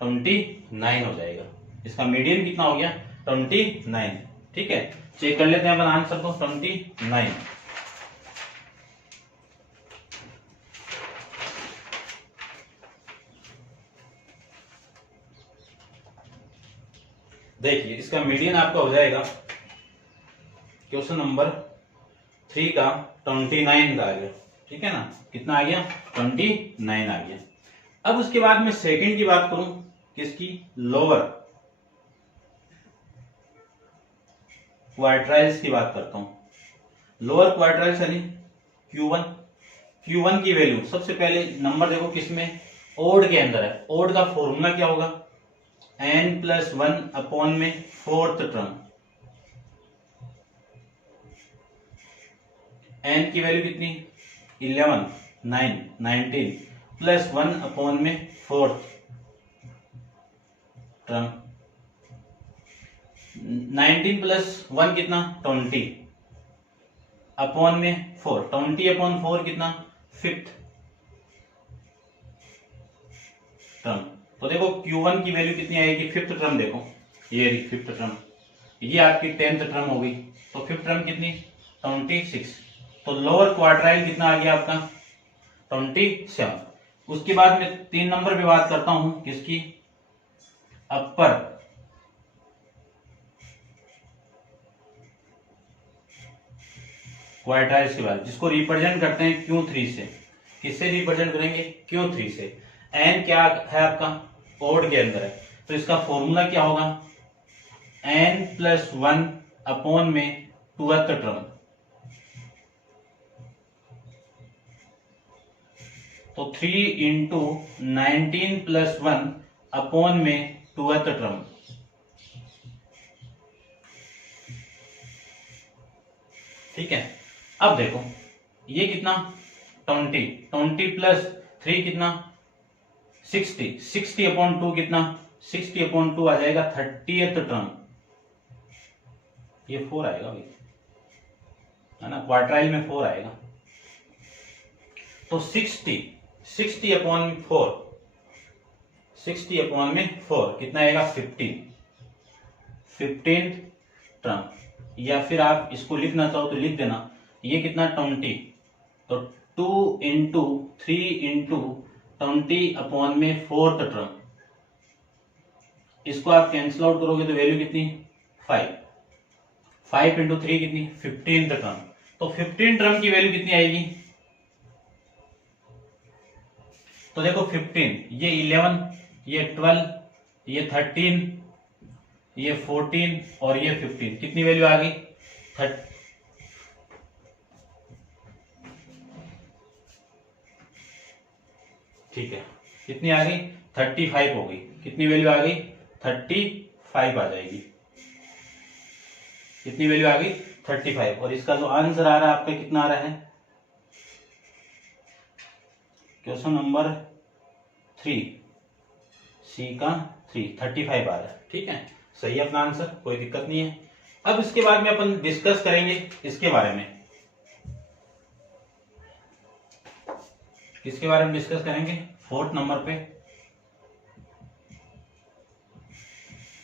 29 हो जाएगा। इसका मीडियन कितना हो गया? 29। ठीक है, चेक कर लेते हैं अपन आंसर को। 29। देखिए, इसका मीडियन आपका हो जाएगा क्वेश्चन नंबर 3 का 29 का आ गया। ठीक है ना, कितना आ गया? 29 आ गया। अब उसके बाद में सेकंड की बात करूं, किसकी? लोअर क्वार्टाइल्स की बात करता हूं। लोअर क्वार्टाइल्स यानी Q1 की वैल्यू, सबसे पहले नंबर देखो किसमें? ओड के अंदर है। ओड का फॉर्मूला क्या होगा? n + 1/4th term. n की वैल्यू कितनी? 11 9 19 + 1/4th टर्म। 19 + 1 कितना? 20। अपॉन में 4, 20/4 कितना, फिफ्थ टर्म। तो देखो Q1 की वैल्यू कितनी आएगी, फिफ्थ टर्म, देखो ये फिफ्थ टर्म, ये आपकी 10th टर्म हो गई। तो फिफ्थ टर्म कितनी, 26। तो लोअर क्वाड्राइल कितना आ गया आपका, 27। उसके बाद में 3 नंबर पे बात करता हूं किसकी, अपर क्वाड्राइल के बाद, जिसको रिप्रेजेंट करते हैं Q3 से। किससे रिप्रेजेंट करेंगे, Q3 से। n क्या है आपका, ओड के अंदर है, तो इसका फॉर्मूला क्या होगा, n+1 अपॉन में 2th टर्म। तो 3 इंटू 19+1 अपॉन में 2th टर्म। ठीक है, अब देखो ये कितना, 20 प्लस 3 कितना, 60/2 कितना, 60/2 आ जाएगा 30th टर्म। ये 4 आएगा भाई, है ना, क्वार्टाइल में 4 आएगा। तो 60/4 कितना आएगा, 15th टर्म। या फिर आप इसको लिखना चाहो तो लिख देना, ये कितना, 20। तो 2 इंटू 3 इंटू 20/4th टर्म। इसको आप कैंसिल आउट करोगे तो वैल्यू कितनी, 5 इंटू 3 कितनी, 15th टर्म। तो 15 टर्म की वैल्यू कितनी आएगी, तो देखो 15, ये 11, ये 12, ये 13, ये 14 और ये 15, कितनी वैल्यू आ गई, 30। ठीक है, कितनी आ गई, 35 हो गई। कितनी वैल्यू आ गई, 35 आ जाएगी। कितनी वैल्यू आ गई, 35। और इसका जो आंसर आ रहा है आपका कितना आ रहा है, क्वेश्चन नंबर 3 सी का 35 आ रहा है। ठीक है, सही है अपना आंसर, कोई दिक्कत नहीं है। अब इसके बाद में अपन डिस्कस करेंगे इसके बारे में, किसके बारे में डिस्कस करेंगे, 4th नंबर पे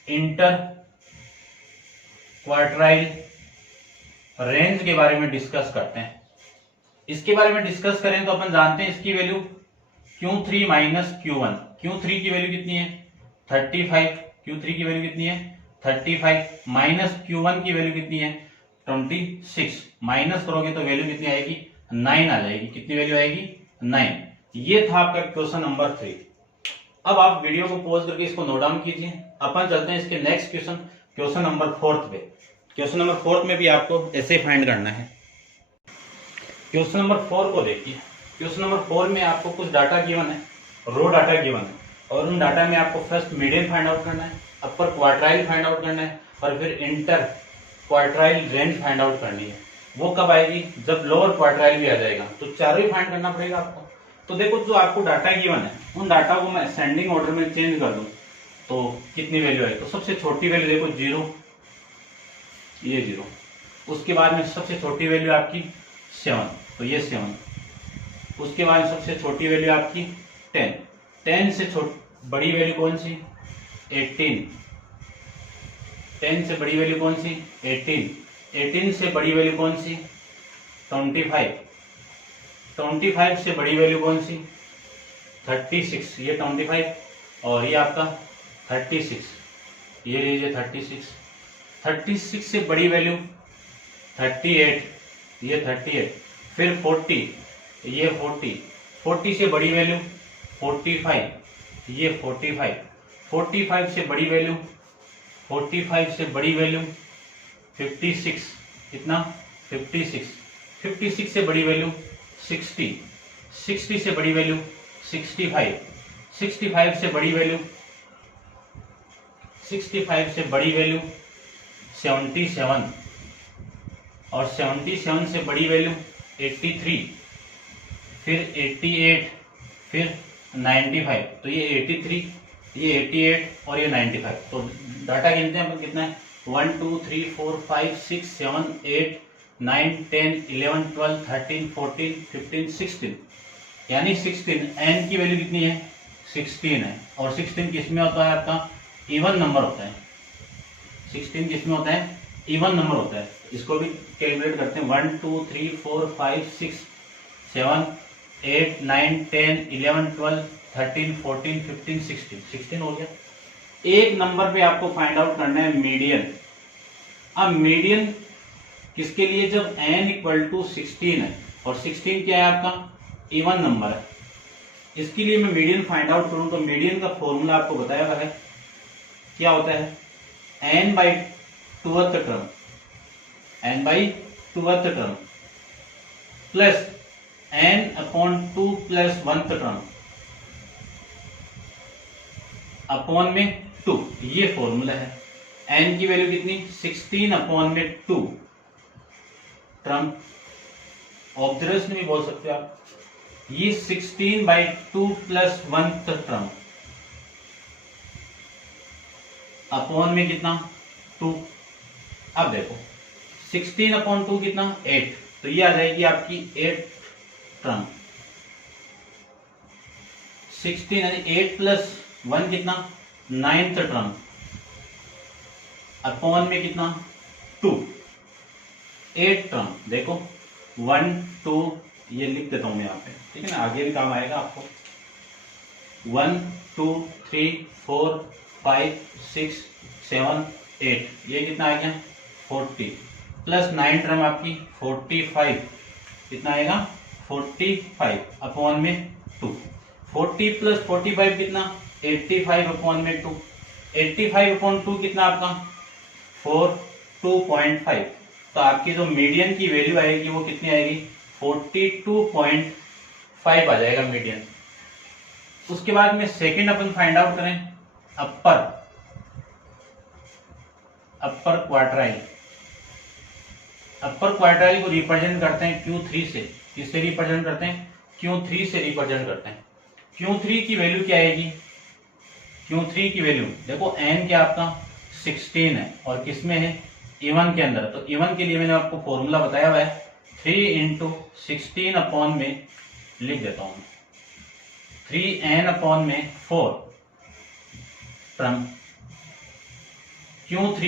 इंटर क्वार्टाइल रेंज के बारे में डिस्कस करते हैं। इसके बारे में डिस्कस करें तो अपन जानते हैं इसकी value Q3 minus Q1। Q3 की वैल्यू कितनी है, 35। Q3 की वैल्यू कितनी है, 35 माइनस Q1 की वैल्यू कितनी है, 26। माइनस करोगे तो वैल्यू कितनी आएगी, 9 आ जाएगी। कितनी वैल्यू आएगी, 9। ये था आपका क्वेश्चन नंबर 3। अब आप वीडियो को पॉज करके इसको नोट डाउन कीजिए। अपन चलते हैं इसके नेक्स्ट क्वेश्चन नंबर 4 पे। क्वेश्चन नंबर 4 में भी आपको ऐसे फाइंड करना है। क्वेश्चन नंबर 4 को देखिए। क्वेश्चन नंबर 4 में आपको कुछ डाटा गिवन है, रो डाटा गिवन है, और उन डाटा में आपको फर्स्ट मीडियन फाइंड आउट करना है, अपर क्वार्टाइल फाइंड आउट करना है, और फिर inter quartile range find out करनी है। वो कब आएगी, जब लोअर क्वार्टाइल भी आ जाएगा। तो चारों ही फाइंड करना पड़ेगा आपको। तो देखो जो आपको डाटा गिवन है उन डाटा को मैं असेंडिंग ऑर्डर में चेंज कर दूं तो कितनी वैल्यू आएगी। तो सबसे छोटी वैल्यू देखो 0, ये 0। उसके बाद में सबसे छोटी वैल्यू आपकी 7, तो ये 7। उसके बाद में सबसे छोटी वैल्यू आपकी 10। 10 से बड़ी वैल्यू कौन सी, 18। 10 से बड़ी वैल्यू कौन सी, 18। 18 से बड़ी वैल्यू कौन सी, 25। 25 से बड़ी वैल्यू कौन सी, 36। ये 25 और ये आपका 36, ये लीजिए 36। 36 से बड़ी वैल्यू 38, ये 38। फिर 40, ये 40। 40 से बड़ी वैल्यू 45, ये 45। 45 से बड़ी वैल्यू 45 से बड़ी वैल्यू 56, कितना, 56। 56 से बड़ी वैल्यू 60। 60 से बड़ी वैल्यू 65। 65 से बड़ी वैल्यू 65 से बड़ी वैल्यू 77 और 77 से बड़ी वैल्यू 83, फिर 88, फिर 95। तो ये 83, ये 88 और ये 95। तो डाटा गिनते हैं अपन कितना है, 1 2 3 4 5 6 7 8 9, 10, 11, 12, 13, 14, 15, 16, यानी 16 n की वैल्यू कितनी है 16 है। और 16 किस में होता है आपका इवन नंबर होता है। 16 किस में होता है इवन नंबर होता है। इसको भी कैलकुलेट करते हैं 1 2 3 4 5 6 7 8 9 10 11 12 13 14 15 16 16 हो गया। एक नंबर पे आपको फाइंड आउट करना है मीडियन। अब मीडियन किसके लिए जब n इक्वल टू 16 है और 16 क्या है आपका इवन नंबर है। इसके लिए मैं मीडियन फाइंड आउट करूं तो मीडियन का फॉर्मूला आपको बताया हुआ है क्या होता है n by 2th term plus n upon 2 plus 1th term upon में 2, ये फॉर्मूला है। n की वैल्यू कितनी 16 अपॉन में 2 टर्म, ऑब्जर्वेशन भी बोल सकते हो आप। ये 16 by 2 plus 1th term upon में कितना 2। अब देखो 16 अपॉन 2 कितना 8, तो ये आ जाएगी आपकी 8 टर्म। 16 यानी 8 प्लस 1 कितना 9th टर्म अपॉन में कितना 2, 8 टर्म। देखो 1 2 ये लिख देता हूं मैं यहाँ पे, ठीक है ना, आगे भी काम आएगा आपको। 1 2 3 4 5 6 7 8, ये कितना आ गया 40 प्लस 9 टर्म आपकी 45, कितना आएगा 45 अपॉन में 2। 40 प्लस 45 कितना 85 अपॉन में 2। 85 अपॉन 2 कितना आपका 42.5। तो आपकी जो मीडियन की वैल्यू आएगी वो कितनी आएगी 42.5 आ जाएगा मीडियन। उसके बाद में सेकंड अपन फाइंड आउट करें अपर क्वार्टाइल। अपर क्वार्टाइल को रिप्रेजेंट करते हैं Q3 से। किससे रिप्रेजेंट करते हैं Q3 से रिप्रेजेंट करते हैं। Q3 की वैल्यू क्या आएगी Q3 की वैल्यू देखो n क्या आपका 16 है और किसमें है इवन के अंदर। तो इवन के लिए मैंने आपको फॉर्मूला बताया हुआ है 3 इंटू 16 अपॉन में लिख देता हूं 3n अपॉन में 4 टर्म। Q3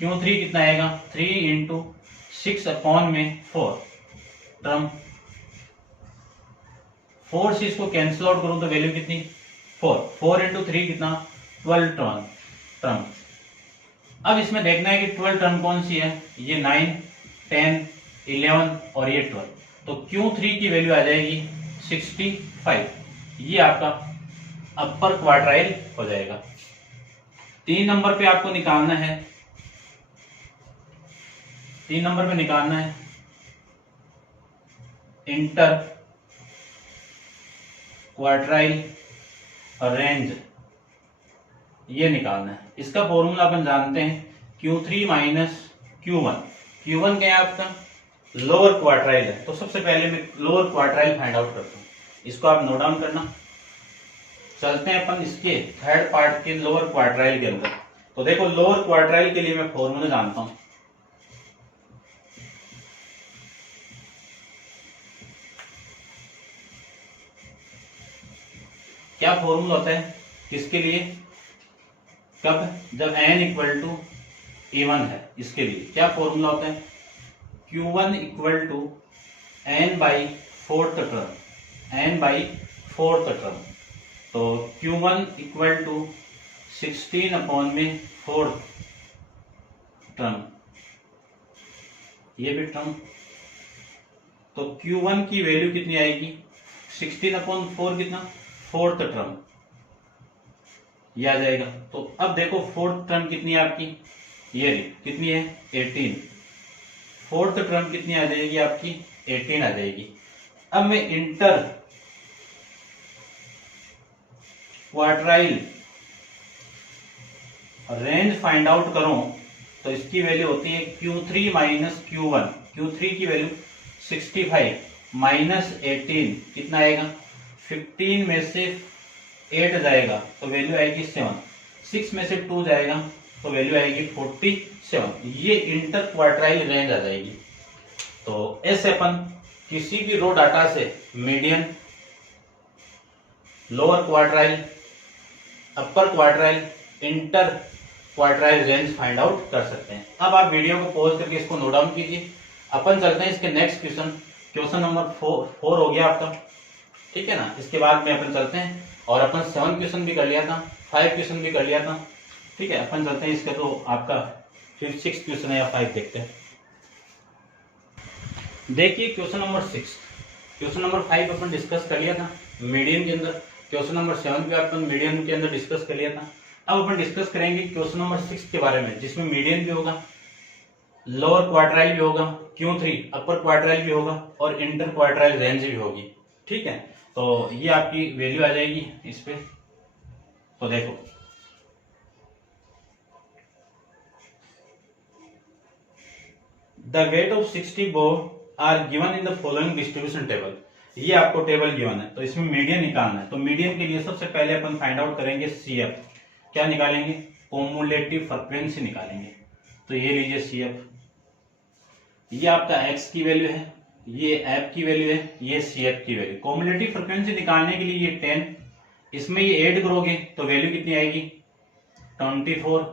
कितना आएगा 3 इंटू 6 अपॉन में 4 टर्म। 4 से इसको कैंसिल आउट करूं तो वैल्यू कितनी 4 इंटू 3 कितना 12 टर्म। अब इसमें देखना है कि 12 टर्म कौन सी है, ये 9 10 11 और ये 12। तो Q3 की वैल्यू आ जाएगी 65, ये आपका अपर क्वार्टाइल हो जाएगा। 3 नंबर पे आपको निकालना है, 3 नंबर पे निकालना है इंटर क्वार्टाइल रेंज, ये निकालना है। इसका फॉर्मूला अपन जानते हैं Q3 माइनस Q1। Q1 क्या है आपका लोअर क्वार्टाइल है, तो सबसे पहले मैं लोअर क्वार्टाइल फाइंड आउट करता हूँ। इसको आप नोट डाउन करना। चलते हैं अपन इसके थर्ड पार्ट के लोअर क्वार्टाइल के अंदर। तो देखो लोअर क्वार्टाइल के लिए मैं फॉर्मूला जानता हूं। क्या फॉर्मूला होता है किसके लिए, कब जब n इक्वल टू इवन है, इसके लिए क्या फॉर्मूला होता है Q1 equal to n by 4th term. तो Q1 इक्वल टू 16 अपॉन में 4th टर्म, ये भी टर्म। तो Q1 की वैल्यू कितनी आएगी 16 अपॉन 4 कितना 4th टर्म, ये आ जाएगा। तो अब देखो 4th टर्म कितनी है आपकी, ये कितनी है 18। 4th टर्म कितनी आ जाएगी आपकी 18 आ जाएगी। अब मैं inter quartile range find out करूं तो इसकी वैल्यू होती है Q3 माइनस Q1। Q3 की वैल्यू 65 माइनस 18 कितना आएगा 15 में से 8 जाएगा तो वैल्यू आएगी 7। 6 में से 2 जाएगा तो वैल्यू आएगी 47। ये इंटर क्वार्टाइल रेंज आ जाएगी। तो ऐसे अपन किसी भी रो डाटा से मीडियन, लोअर क्वार्टाइल, अपर quartile, inter quartile range find out कर सकते हैं। अब आप वीडियो को पॉज करके इसको नोट डाउन कीजिए। अपन चलते हैं इसके नेक्स्ट क्वेश्चन, क्वेश्चन नंबर 4 हो गया आपका, ठीक है ना। इसके बाद में अपन चलते हैं, और अपन 7 क्वेश्चन भी कर लिया था, 5 क्वेश्चन भी कर लिया था, ठीक है। अपन चलते हैं इसका, तो आपका फिर 6 क्वेश्चन है या 5 देखते हैं। देखिए क्वेश्चन नंबर 6, क्वेश्चन नंबर 5 अपन डिस्कस कर लिया था मीडियन के अंदर, क्वेश्चन नंबर 7 पे अपन मीडियन के अंदर डिस्कस कर लिया था। अब अपन डिस्कस करेंगे क्वेश्चन नंबर 6 के बारे में, जिसमें मीडियन भी होगा, लोअर क्वार्टाइल भी होगा, Q3 अपर क्वार्टाइल भी होगा, और इंटर क्वार्टाइल रेंज भी होगी, ठीक है। तो ये आपकी वैल्यू आ जाएगी इस पे। तो देखो the weight of 60 board are given in the following distribution table. ये आपको टेबल गिवन है, तो इसमें मीडियन निकालना है। तो मीडियन के लिए सबसे पहले अपन फाइंड आउट करेंगे CF। क्या निकालेंगे? कॉम्युलेटिव फ्रीक्वेंसी निकालेंगे। तो ये लीजिए CF, ये आपका X की वैल्यू है, ये F की वैल्यू है, ये CF की वैल्यू। कॉम्युलेटिव फ्रीक्वेंसी निकालने के लिए ये 10, इसमें ये ऐड करोगे तो वैल्यू कितनी आएगी? 24।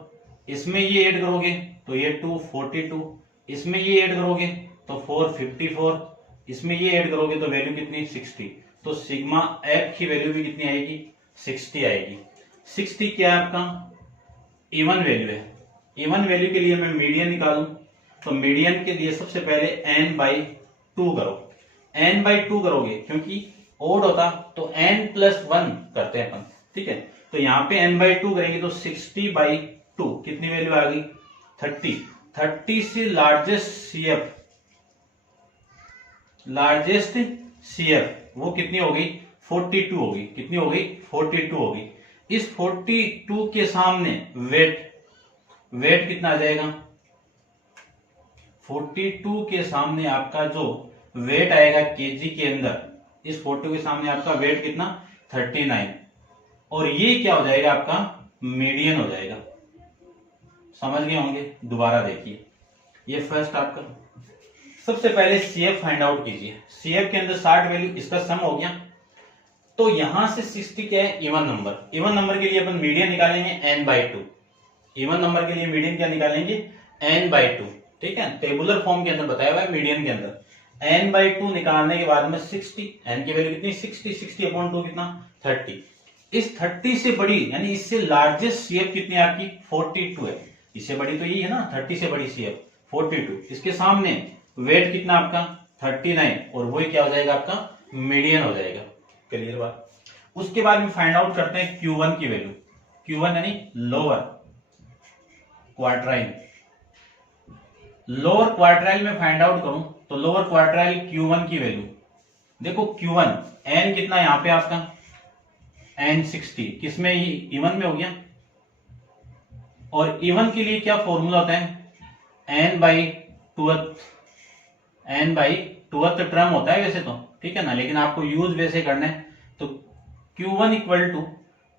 इसमें ये ऐड करोगे तो ये 242, इसमें ये ऐड करोगे तो 454, इसमें ये ऐड करोगे तो वैल्यू कितनी? 60। तो सिग्मा F की वैल्यू भी कितनी आएगी? 60 आएगी। 60 क्या है आपका? इवन वैल्यू है। इवन वैल्यू के लिए मैं मीडियन निकालूं, तो मीडियन के लिए सबसे पहले n/2 करो। n/2 करोगे, क्योंकि ओड होता तो n+1 करते हैं अपन, ठीक है। तो यहाँ पे n/2 करेंगे तो 60/2 कितनी वैल्यू आ गई? 30। 30 से लार्जेस्ट CF वो कितनी हो गई? 42 होगी। कितनी हो गई? 42 होगी। इस 42 के सामने वेट कितना आ जाएगा? 42 के सामने आपका जो वेट आएगा केजी के अंदर, इस 42 के सामने आपका वेट कितना? 39। और ये क्या हो जाएगा? आपका मीडियन हो जाएगा। समझ गए होंगे? दोबारा देखिए, ये फर्स्ट आपका सबसे पहले CF फाइंड आउट कीजिए। CF के अंदर 60 वैल्यू, इसका सम हो गया। तो यहां से 60 क्या है? Even number. इवन नंबर के लिए अपन मीडियन निकालेंगे n/2। इवन नंबर के लिए मीडियन क्या निकालेंगे? n/2, ठीक है। टेबुलर फॉर्म के अंदर बताया हुआ है मीडियन के अंदर। n/2 निकालने के बाद में 60, n की वैल्यू कितनी? 60/2 कितना? 30। इस 30 से बड़ी यानी इससे लार्जेस्ट CF कितनी आपकी? 42 है। इससे बड़ी तो यही है ना, 30 से बड़ी CF 42। इसके सामने वेट कितना आपका? 39, और वही क्या हो जाएगा? आपका मीडियन हो जाएगा। क्लियर बात? उसके बाद में फाइंड आउट करते हैं Q1 की वैल्यू। Q1 यानी लोअर क्वार्टाइल। लोअर क्वार्टाइल में फाइंड आउट करूं तो लोअर क्वार्टाइल Q1 की वैल्यू देखो। Q1 n कितना यहां पे आपका? n 60। किसमें? इवन में हो गया। और इवन के लिए क्या फॉर्मूला होता है? n/2th टर्म होता है वैसे तो, ठीक है ना, लेकिन आपको यूज वैसे करना है। तो Q1 इक्वल टू,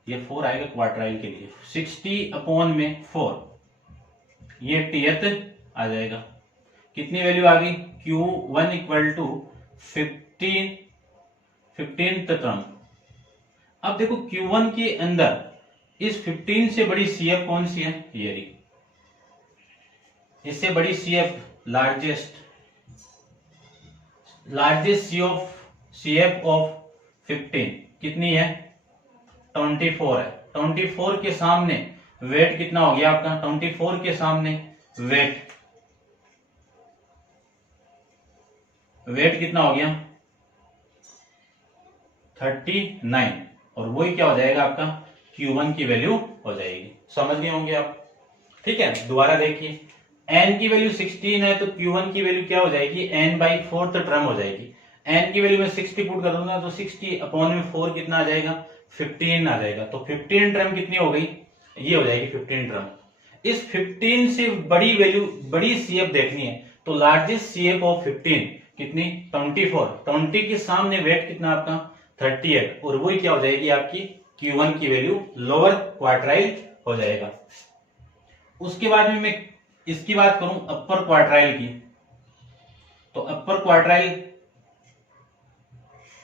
ये 4 आएगा क्वार्टाइल के लिए, 60/4, ये 10th आ जाएगा। कितनी वैल्यू आ गई? Q1 equal to 15th term. अब देखो Q1 के अंदर इस 15 से बड़ी CF कौन सी है? ये रही। इससे बड़ी CF लार्जेस्ट CF ऑफ 15 कितनी है? 24 है। 24 के सामने वेट कितना हो गया आपका? 24 के सामने वेट कितना हो गया? 39, और वही क्या हो जाएगा? आपका Q1 की वैल्यू हो जाएगी। समझ गए होंगे आप? ठीक है, दोबारा देखिए, n की वैल्यू 16 है तो Q1 की वैल्यू क्या हो जाएगी? n/4 टर्म हो जाएगी। n की वैल्यू में 60 पुट कर दूंगा तो 60/4 कितना आ जाएगा? 15 आ जाएगा। तो 15 टर्म कितनी हो गई? ये हो जाएगी 15 टर्म। इस 15 से बड़ी वैल्यू, बड़ी CF देखनी है तो लार्जेस्ट CF ऑफ 15 कितनी? 24। 20 के सामने वेट कितना आपका? 38, और वही क्या हो जाएगी? आपकी Q1 की वैल्यू लोअर क्वार्टाइल हो जाएगा। उसके बाद में मैं इसकी बात करूं अपर क्वार्टाइल की, तो अपर क्वाड्राइल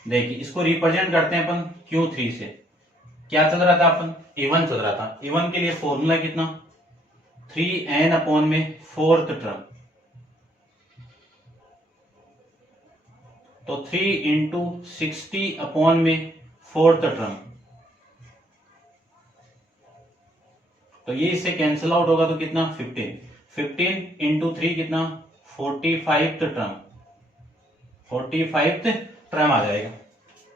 देखिए, इसको रिप्रेजेंट करते हैं अपन Q3 से। क्या चल रहा था अपन? इवन चल रहा था। इवन के लिए फॉर्मूला कितना? 3n अपॉन में फोर्थ टर्म, तो 3 इंटू 60 अपॉन में फोर्थ टर्म, तो ये इससे कैंसिल आउट होगा तो कितना? 15 इंटू 3 कितना? 45th टर्म, 45th टर्म आ जाएगा।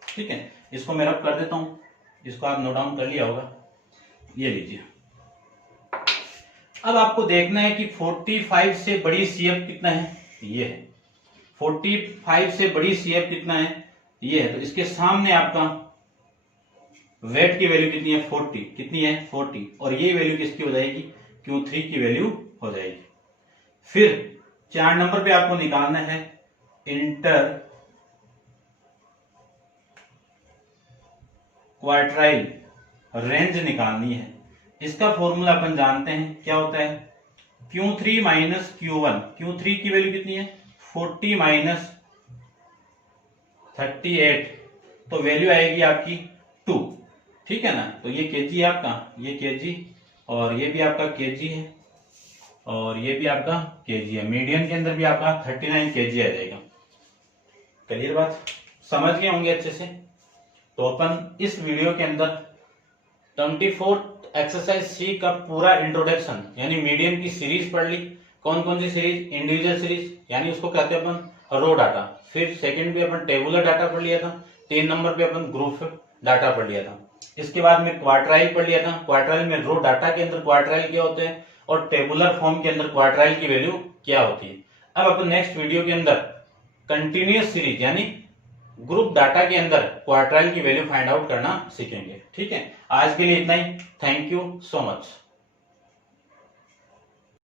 ठीक है, इसको मैं रब कर देता हूं, इसको आप नोट डाउन कर लिया होगा। ये लीजिए, अब आपको देखना है कि 45 से बड़ी CF कितना है? ये है। 45 से बड़ी CF कितना है? ये है। तो इसके सामने आपका वेट की वैल्यू कितनी है? 40। कितनी है? 40। और ये वैल्यू किसकी हो जाएगी? Q3 की वैल्यू हो जाएगी। फिर 4 नंबर पे आपको निकालना है इंटर क्वार्टाइल रेंज निकालनी है। इसका फॉर्मूला अपन जानते हैं, क्या होता है? Q3 minus Q1। Q3 की वैल्यू कितनी है? 40 माइनस 38, तो वैल्यू आएगी आपकी 2। ठीक है ना? तो ये केजी है आपका, ये केजी, और ये भी आपका केजी है, और ये भी आपका केजी है। मीडियन के अंदर भी आपका 39 केजी आ जाएगा। क्लियर बात? समझ गए होंगे अच्छे से। तो अपन इस वीडियो के अंदर 24th एक्सरसाइज सी का पूरा इंट्रोडक्शन यानी मीडियन की सीरीज पढ़ ली। कौन कौन सी सीरीज? इंडिविजुअल सीरीज, यानी उसको कहते हैं अपन रो डाटा। फिर सेकंड पे अपन टेबुलर डाटा पढ़ लिया था। 3 नंबर पे अपन ग्रुप डाटा पढ़ लिया था। इसके बाद में क्वार्टाइल पढ़ लिया था। क्वार्टाइल में रो डाटा के अंदर क्वार्टाइल क्या होते हैं और टेबुलर फॉर्म के अंदर क्वार्टाइल की वैल्यू क्या होती है। अब अपन नेक्स्ट वीडियो के अंदर कंटिन्यूअस सीरीज यानी ग्रुप डाटा के अंदर क्वार्टाइल की वैल्यू फाइंड आउट करना सीखेंगे। ठीक है, आज के लिए इतना ही। Thank you so much.